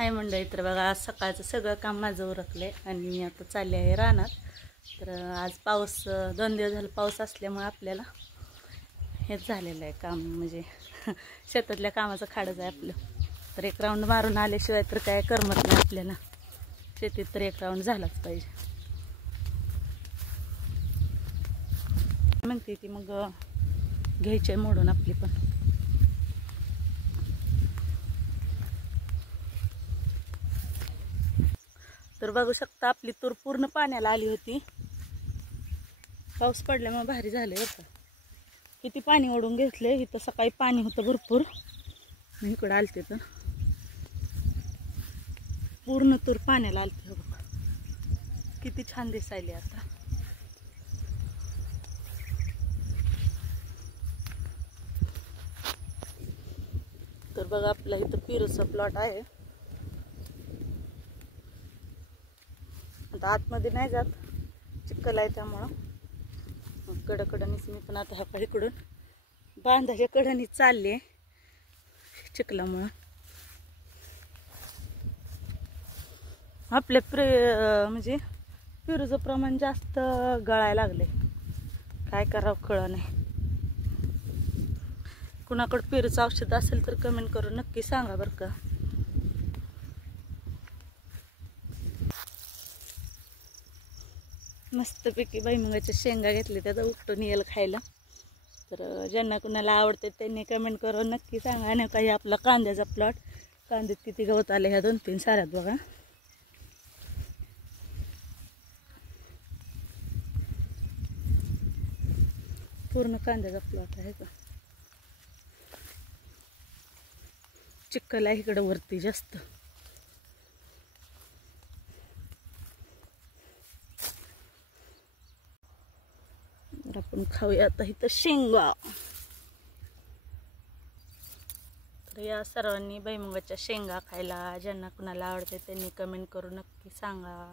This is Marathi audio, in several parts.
हाय मंडळी, तर बघा आज सकाळचं सगळं काम माझं उरकलंय आणि मी आता चालले आहे रानात. तर आज पाऊस 2 दिवस झालं पाऊस असल्यामुळे आपल्याला हेच झालेलं आहे काम, म्हणजे शेतातल्या कामाचं खाडच आहे आपलं. तर एक राऊंड मारून आल्याशिवाय तर काय करमत नाही आपल्याला. शेतीत तर एक राऊंड झालाच पाहिजे म्हणते ती. मग घ्यायची आहे मोडून आपली पण. तर बघू शकता आपली तूर पूर्ण पाण्याला आली होती. पाऊस पडल्यामुळे भारी झाले बरं का. किती पाणी ओढून घेतले. इथं सकाळी पाणी होतं भरपूर, मी इकडं आलते तर पूर्ण तूर पाण्याला आलते. हो बघा किती छान दिसायले आता. तर बघा आपला इथं पेरूचा प्लॉट आहे. आता आतमध्ये नाही जात, चिखल आहे त्यामुळं कडकडनीच मी पण आता ह्या इकडून बांधाच्या कडनी चालले चिखलामुळं. आपल्या म्हणजे पेरूचं प्रमाण जास्त गळायला लागले. काय करावं कळ नाही. कुणाकडे पेरूचं औषध असेल तर कमेंट करून नक्की सांगा बरं का. मस्तपैकी भुईमुगाच्या शेंगा घेतले, त्याचा उपटून येईल खायला. तर ज्यांना कुणाला आवडते त्यांनी कमेंट करून नक्की सांगा. आणि काही आपला कांद्याचा प्लॉट, कांद्यात किती गवत आले ह्या 2-3 साऱ्यात बघा. पूर्ण कांद्याचा प्लॉट आहे का. चिखल आहे इकडं वरती जास्त. आपण खाऊया आता इथं शेंगा. तर या सर्वांनी भुईमुगाच्या शेंगा खायला, ज्यांना कुणाला आवडते त्यांनी कमेंट करून नक्की सांगा.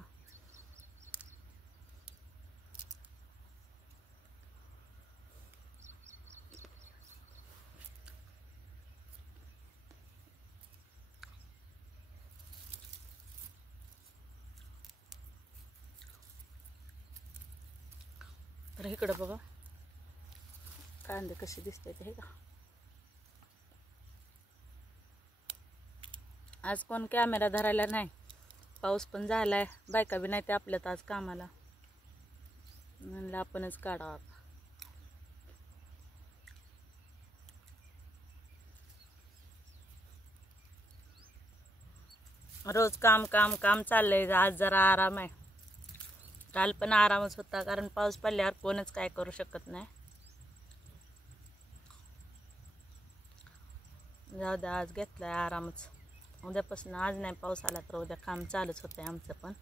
तर इकडं बघा कांदे कसे दिसतात हे का. आज कोण कॅमेरा धरायला नाही, पाऊस पण झालाय, बायका बी नाही ते आपल्यात आज कामाला, म्हणलं आपणच काढावा. रोज काम काम काम चाललंय. आज जरा आराम आहे. काल पण आरामच होता, कारण पाऊस पडल्यावर कोणच काय करू शकत नाही. जाऊ द्या, आज घेतलाय आरामच. उद्यापासून, आज नाही पाऊस आला तर उद्या काम चालूच होतंय आमचं पण.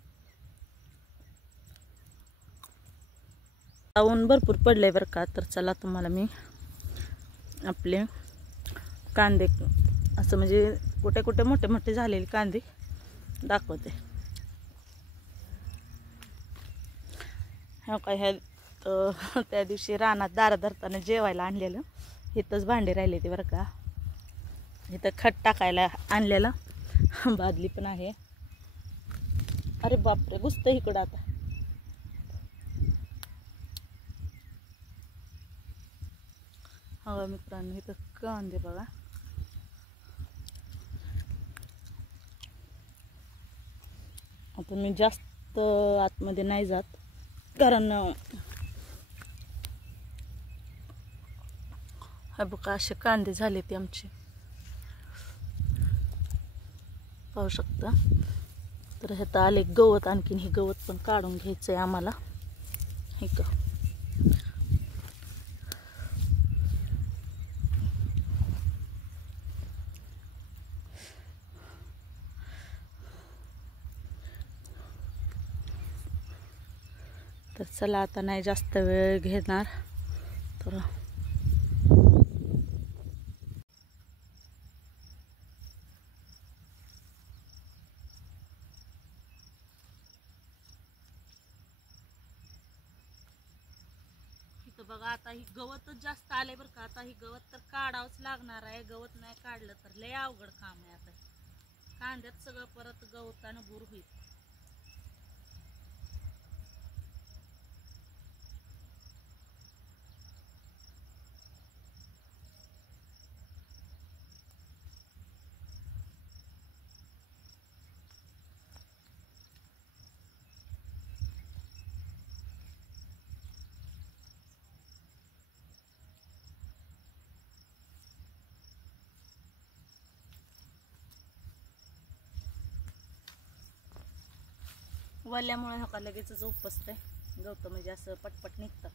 ऊन भरपूर पडलंय बरं का. तर चला तुम्हाला मी आपले कांदे असं म्हणजे कुठे कुठे मोठे मोठे झालेले कांदे दाखवते. ह्या काय ह्या त्या दिवशी रानात दारा धरताना जेवायला आणलेलं, इथंच भांडे राहिले ते बरं का. इथं खत टाकायला आणलेला बादली पण आहे. अरे बापरे, घुसतं इकडं आता. हा मित्रांनो, इथं कांदे बघा. आता मी जास्त आतमध्ये नाही जात, कारण हा बघा असे कांदे झाले ते आमचे, पाहू शकता. तर ह्यात आले गवत, आणखीन हे गवत पण काढून घ्यायचं आहे आम्हाला. हे का तर चला आता नाही जास्त वेळ घेणार. तर इथं बघा आता ही गवतच जास्त आले बरं का. आता ही गवत तर काढावंच लागणार आहे. गवत नाही काढलं तर लय अवघड काम आहे आता. कांद्यात सगळं परत गवतानं भूर होईल. वल्यामुळे हो का लगेचच उपसतंय गवतं, म्हणजे असं पटपट निघतं.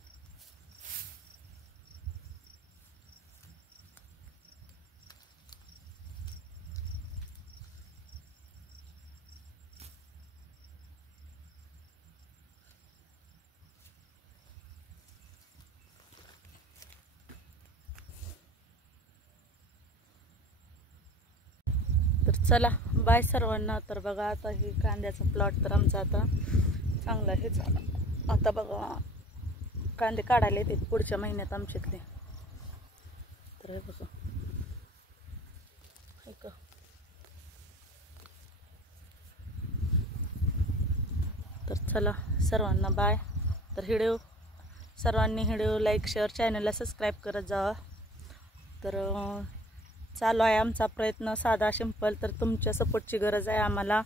तर चला बाय सर्वांना. तर बघा आता ही कांद्याचा प्लॉट तर आमचा आता चांगला हे झाला. आता बघा कांदे काढायला येतात पुढच्या महिन्यात आमच्यातले. तर हे बघा ऐका. तर चला सर्वांना बाय. तर सर्वांनी व्हिडिओ लाईक शेअर चॅनलला सबस्क्राईब करत जावा. तर चालू आहे आमचा प्रयत्न साधा सिंपल. तर तुमच्या सपोर्टची गरज आहे आम्हाला.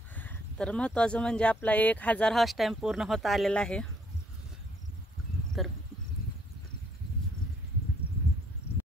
तर महत्त्वाचं म्हणजे आपला 1000 हॉच टाईम पूर्ण होत आलेला आहे.